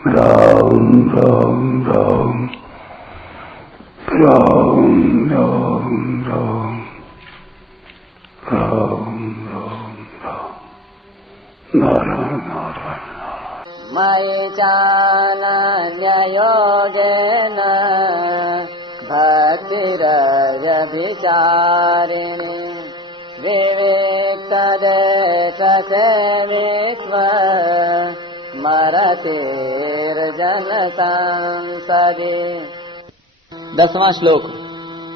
राम राम राम राम राम राम राम राम राम नारायण नारायण मयि चानन्ययोगेन भक्तिरव्यभिचारिणि विविक्तदेशसेवित्व मरतिर्जनसंसदि। 10वां श्लोक।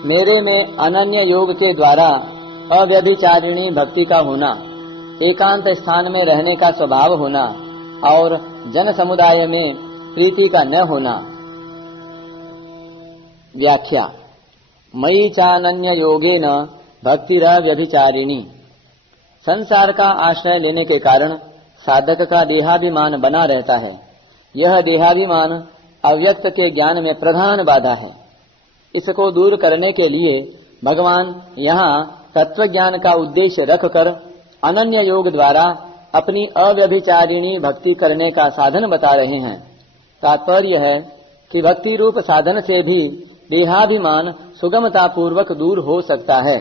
मेरे में अनन्य योग के द्वारा अव्यभिचारिणी भक्ति का होना, एकांत स्थान में रहने का स्वभाव होना और जन समुदाय में प्रीति का न होना। व्याख्या। मयि चानन्य योगेन भक्तिरव्यभिचारिणी। संसार का आश्रय लेने के कारण साधक का देहाभिमान बना रहता है। यह देहाभिमान अव्यक्त के ज्ञान में प्रधान बाधा है। इसको दूर करने के लिए भगवान यहाँ तत्व ज्ञान का उद्देश्य रखकर अनन्य योग द्वारा अपनी अव्यभिचारिणी भक्ति करने का साधन बता रहे हैं। तात्पर्य है कि भक्ति रूप साधन से भी देहाभिमान सुगमता पूर्वक दूर हो सकता है।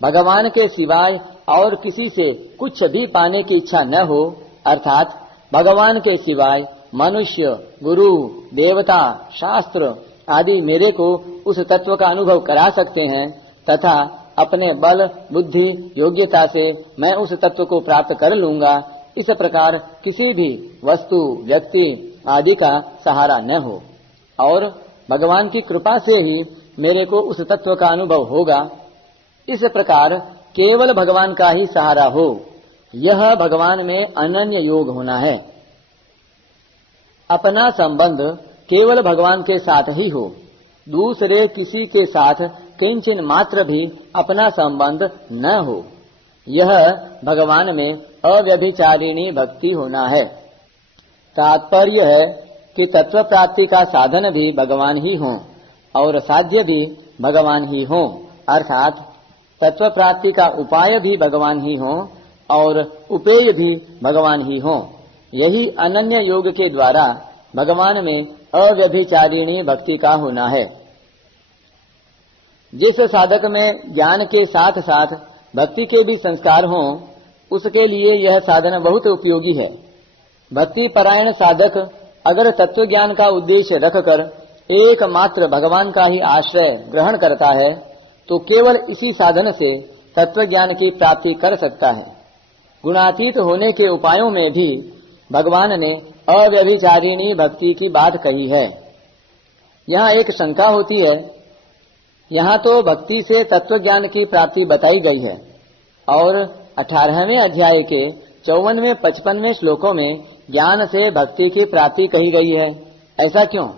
भगवान के सिवाय और किसी से कुछ भी पाने की इच्छा न हो, अर्थात भगवान के सिवाय मनुष्य, गुरु, देवता, शास्त्र आदि मेरे को उस तत्व का अनुभव करा सकते हैं तथा अपने बल, बुद्धि, योग्यता से मैं उस तत्व को प्राप्त कर लूंगा। इस प्रकार किसी भी वस्तु, व्यक्ति आदि का सहारा न हो और भगवान की कृपा से ही मेरे को उस तत्व का अनुभव होगा। इस प्रकार केवल भगवान का ही सहारा हो, यह भगवान में अनन्य योग होना है। अपना संबंध केवल भगवान के साथ ही हो, दूसरे किसी के साथ किंचन मात्र भी अपना संबंध न हो, यह भगवान में अव्यभिचारिणी भक्ति होना है। तात्पर्य है कि तत्व प्राप्ति का साधन भी भगवान ही हो और साध्य भी भगवान ही हो, अर्थात तत्व प्राप्ति का उपाय भी भगवान ही हो और उपेय भी भगवान ही हो। यही अनन्य योग के द्वारा भगवान में अव्यभिचारिणी भक्ति का होना है। जिस साधक में ज्ञान के साथ साथ भक्ति के भी संस्कार हों, उसके लिए यह साधन बहुत उपयोगी है। भक्ति परायण साधक अगर तत्व ज्ञान का उद्देश्य रखकर एकमात्र भगवान का ही आश्रय ग्रहण करता है तो केवल इसी साधन से तत्व ज्ञान की प्राप्ति कर सकता है। गुणातीत होने के उपायों में भी भगवान ने अव्यभिचारिणी भक्ति की बात कही है। यहाँ एक शंका होती है, यहाँ तो भक्ति से तत्व ज्ञान की प्राप्ति बताई गई है और 18वें अध्याय के 54वें 55वें श्लोकों में ज्ञान से भक्ति की प्राप्ति कही गई है, ऐसा क्यों?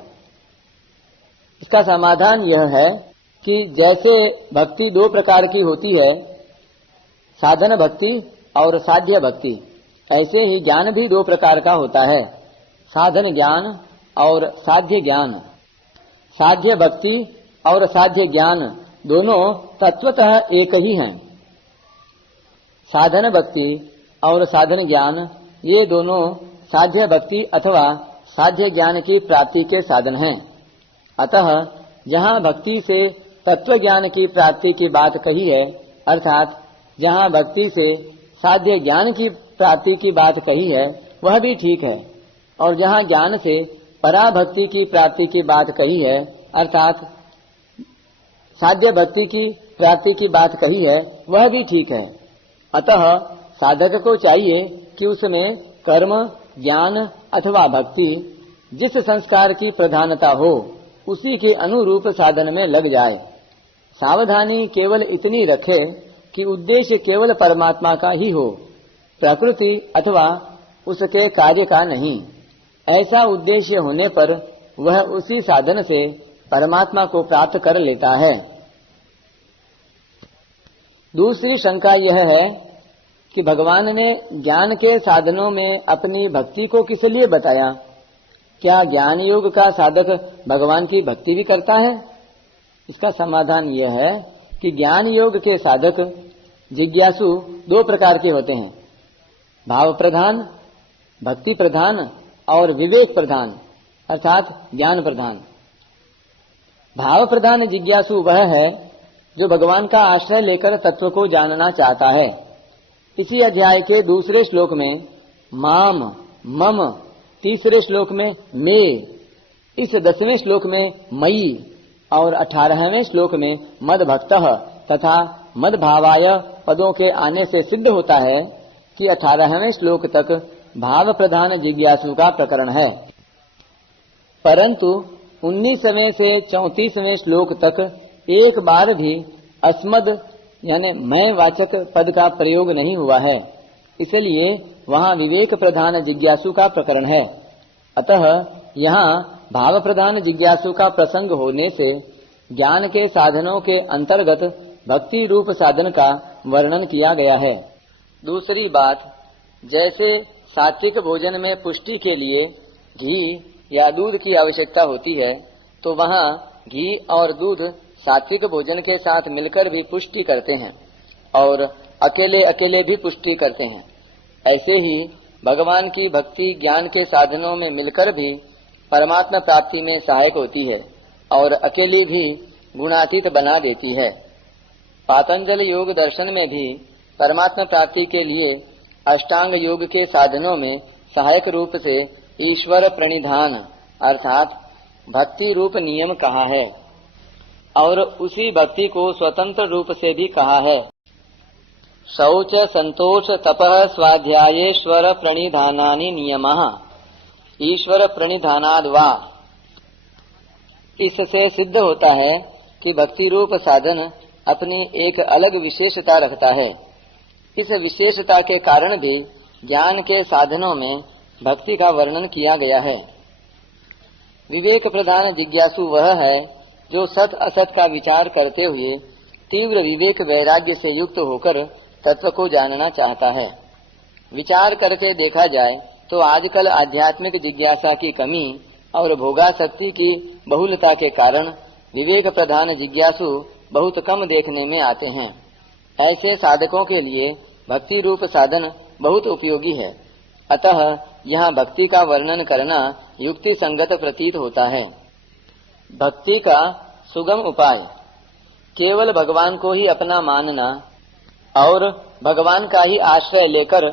इसका समाधान यह है कि जैसे भक्ति 2 प्रकार की होती है, साधन भक्ति और साध्य भक्ति, ऐसे ही ज्ञान भी 2 प्रकार का होता है, साधन ज्ञान और साध्य ज्ञान। साध्य भक्ति और साध्य ज्ञान दोनों तत्वतः एक ही हैं। साधन भक्ति और साधन ज्ञान ये दोनों साध्य भक्ति अथवा साध्य ज्ञान की प्राप्ति के साधन हैं। अतः जहाँ भक्ति से तत्व ज्ञान की प्राप्ति की बात कही है, अर्थात जहाँ भक्ति से साध्य ज्ञान की प्राप्ति की बात कही है, वह भी ठीक है, और जहाँ ज्ञान से पराभक्ति की प्राप्ति की बात कही है, अर्थात साध्य भक्ति की प्राप्ति की बात कही है, वह भी ठीक है। अतः साधक को चाहिए कि उसमें कर्म, ज्ञान अथवा भक्ति जिस संस्कार की प्रधानता हो, उसी के अनुरूप साधन में लग जाए। सावधानी केवल इतनी रखे कि उद्देश्य केवल परमात्मा का ही हो, प्रकृति अथवा उसके कार्य का नहीं। ऐसा उद्देश्य होने पर वह उसी साधन से परमात्मा को प्राप्त कर लेता है। दूसरी शंका यह है कि भगवान ने ज्ञान के साधनों में अपनी भक्ति को किस लिए बताया? क्या ज्ञान योग का साधक भगवान की भक्ति भी करता है? इसका समाधान यह है कि ज्ञान योग के साधक जिज्ञासु 2 प्रकार के होते हैं, भाव प्रधान, भक्ति प्रधान और विवेक प्रधान अर्थात ज्ञान प्रधान। भाव प्रधान जिज्ञासु वह है जो भगवान का आश्रय लेकर तत्व को जानना चाहता है। इसी अध्याय के दूसरे श्लोक में माम, मम, तीसरे श्लोक में मे, इस 10वें श्लोक में मयि और 18वें श्लोक में मद भक्तः तथा मद भावाय पदों के आने से सिद्ध होता है कि 18वें श्लोक तक भाव प्रधान जिज्ञासु का प्रकरण है, परंतु 19वें से 34वें श्लोक तक एक बार भी अस्मद यानी मैं वाचक पद का प्रयोग नहीं हुआ है, इसलिए वहाँ विवेक प्रधान जिज्ञासु का प्रकरण है। अतः यहाँ भाव प्रधान जिज्ञासु का प्रसंग होने से ज्ञान के साधनों के अंतर्गत भक्ति रूप साधन का वर्णन किया गया है। दूसरी बात, जैसे सात्विक भोजन में पुष्टि के लिए घी या दूध की आवश्यकता होती है, तो वहाँ घी और दूध सात्विक भोजन के साथ मिलकर भी पुष्टि करते हैं और अकेले अकेले भी पुष्टि करते हैं। ऐसे ही भगवान की भक्ति ज्ञान के साधनों में मिलकर भी परमात्मा प्राप्ति में सहायक होती है और अकेली भी गुणातीत बना देती है। पातंजल योग दर्शन में भी परमात्मा प्राप्ति के लिए अष्टांग योग के साधनों में सहायक रूप से ईश्वर प्रणिधान अर्थात भक्ति रूप नियम कहा है और उसी भक्ति को स्वतंत्र रूप से भी कहा है। शौच संतोष तपः स्वाध्यायेश्वर प्रणिधानानि नियमः ईश्वर प्रणिधानाद् वा। इससे सिद्ध होता है कि भक्ति रूप साधन अपनी एक अलग विशेषता रखता है। इस विशेषता के कारण भी ज्ञान के साधनों में भक्ति का वर्णन किया गया है। विवेक प्रधान जिज्ञासु वह है जो सत असत का विचार करते हुए तीव्र विवेक वैराग्य से युक्त होकर तत्व को जानना चाहता है। विचार करके देखा जाए तो आजकल आध्यात्मिक जिज्ञासा की कमी और भोगासक्ति की बहुलता के कारण विवेक प्रधान जिज्ञासु बहुत कम देखने में आते हैं। ऐसे साधकों के लिए भक्ति रूप साधन बहुत उपयोगी है। अतः यहाँ भक्ति का वर्णन करना युक्ति संगत प्रतीत होता है। भक्ति का सुगम उपाय केवल भगवान को ही अपना मानना और भगवान का ही आश्रय लेकर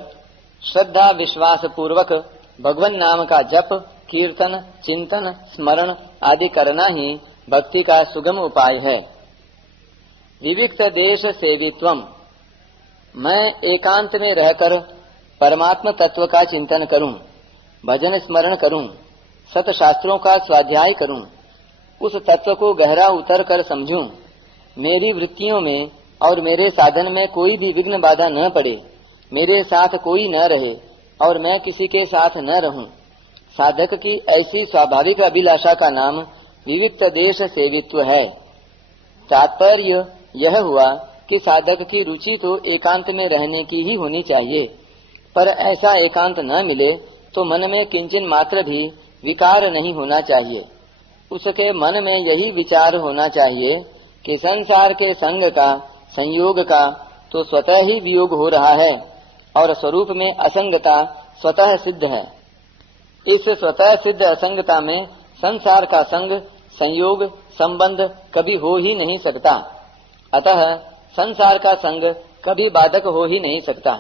श्रद्धा विश्वास पूर्वक भगवान नाम का जप, कीर्तन, चिंतन, स्मरण आदि करना ही भक्ति का सुगम उपाय है। विविक्त देश सेवित्वम, मैं एकांत में रहकर परमात्म तत्व का चिंतन करूं, भजन स्मरण करूं, सत शास्त्रों का स्वाध्याय करूं, उस तत्व को गहरा उतर कर समझूं, मेरी वृत्तियों में और मेरे साधन में कोई भी विघ्न बाधा न पड़े, मेरे साथ कोई न रहे और मैं किसी के साथ न रहूं। साधक की ऐसी स्वाभाविक अभिलाषा का नाम विविक्त देश सेवित्व है। तात्पर्य यह हुआ कि साधक की रुचि तो एकांत में रहने की ही होनी चाहिए, पर ऐसा एकांत न मिले तो मन में किंचन मात्र भी विकार नहीं होना चाहिए। उसके मन में यही विचार होना चाहिए कि संसार के संग का, संयोग का तो स्वतः ही वियोग हो रहा है और स्वरूप में असंगता स्वतः सिद्ध है। इस स्वतः सिद्ध असंगता में संसार का संग, संयोग, संबंध कभी हो ही नहीं सकता। अतः संसार का संग कभी बाधक हो ही नहीं सकता।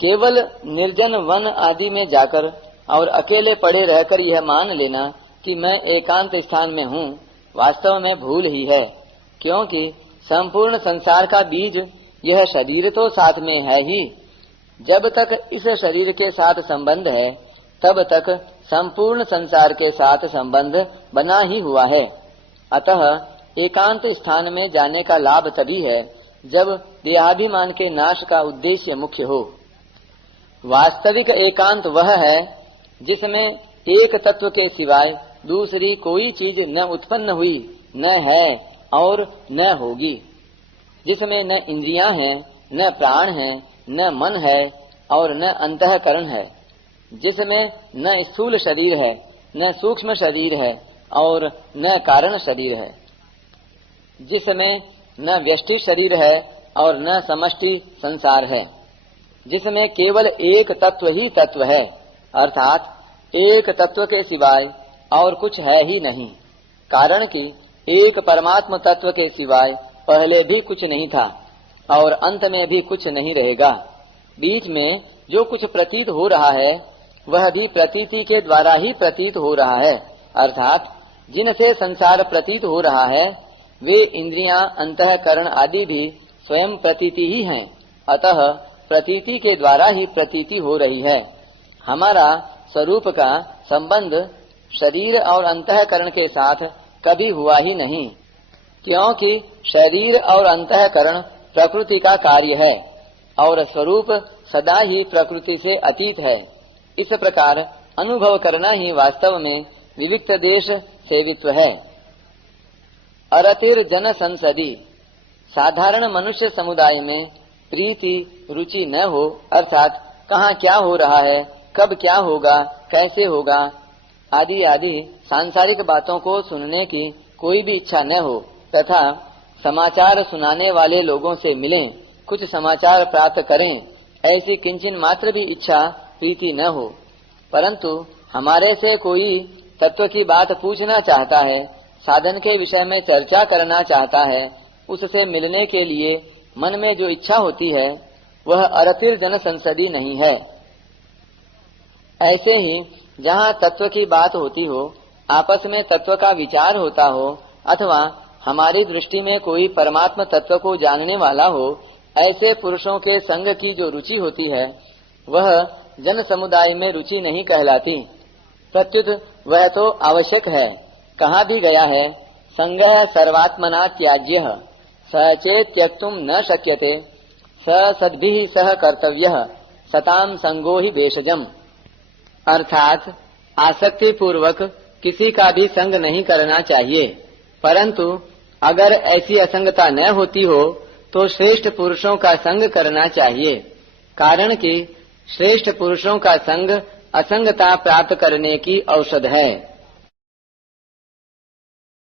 केवल निर्जन वन आदि में जाकर और अकेले पड़े रहकर यह मान लेना कि मैं एकांत स्थान में हूँ, वास्तव में भूल ही है, क्योंकि संपूर्ण संसार का बीज यह शरीर तो साथ में है ही। जब तक इस शरीर के साथ संबंध है तब तक संपूर्ण संसार के साथ संबंध बना ही हुआ है। अतः एकांत स्थान में जाने का लाभ तभी है जब देहाभिमान के नाश का उद्देश्य मुख्य हो। वास्तविक एकांत वह है जिसमें एक तत्व के सिवाय दूसरी कोई चीज न उत्पन्न हुई, न है और न होगी, जिसमें न इंद्रियां हैं, न प्राण हैं, न मन है और न अंतःकरण है, जिसमें न स्थूल शरीर है, न सूक्ष्म शरीर है और न कारण शरीर है, जिसमें न व्यष्टि शरीर है और न समष्टि संसार है, जिसमें केवल एक तत्व ही तत्व है, अर्थात एक तत्व के सिवाय और कुछ है ही नहीं, कारण कि एक परमात्म तत्व के सिवाय पहले भी कुछ नहीं था और अंत में भी कुछ नहीं रहेगा। बीच में जो कुछ प्रतीत हो रहा है वह भी प्रतीति के द्वारा ही प्रतीत हो रहा है, अर्थात जिनसे संसार प्रतीत हो रहा है वे इंद्रियां, अंतःकरण आदि भी स्वयं प्रतीति ही हैं। अतः प्रतीति के द्वारा ही प्रतीति हो रही है। हमारा स्वरूप का संबंध शरीर और अंतःकरण के साथ कभी हुआ ही नहीं, क्योंकि शरीर और अंतःकरण प्रकृति का कार्य है और स्वरूप सदा ही प्रकृति से अतीत है। इस प्रकार अनुभव करना ही वास्तव में विविक्त देश सेवित्व है। अरतिर जन संसदी, साधारण मनुष्य समुदाय में प्रीति रुचि न हो, अर्थात कहाँ क्या हो रहा है, कब क्या होगा, कैसे होगा आदि आदि सांसारिक बातों को सुनने की कोई भी इच्छा न हो, तथा समाचार सुनाने वाले लोगों से मिलें, कुछ समाचार प्राप्त करें, ऐसी किंचन मात्र भी इच्छा प्रीति न हो। परंतु हमारे से कोई तत्व की बात पूछना चाहता है, साधन के विषय में चर्चा करना चाहता है, उससे मिलने के लिए मन में जो इच्छा होती है वह अरतिर जन संसदी नहीं है। ऐसे ही जहाँ तत्व की बात होती हो, आपस में तत्व का विचार होता हो, अथवा हमारी दृष्टि में कोई परमात्म तत्व को जानने वाला हो, ऐसे पुरुषों के संग की जो रुचि होती है वह जन समुदाय में रुचि नहीं कहलाती, प्रत्युत वह तो आवश्यक है। कहा भी गया है, संगः सर्वात्मना त्याज्यः स चेत् त्यक्तुं न शक्यते स सद्भिः सह कर्तव्यः सताम संगो ही भेषजम्, अर्थात आसक्ति पूर्वक किसी का भी संग नहीं करना चाहिए, परंतु अगर ऐसी असंगता न होती हो तो श्रेष्ठ पुरुषों का संग करना चाहिए, कारण कि श्रेष्ठ पुरुषों का संग असंगता प्राप्त करने की औषध है।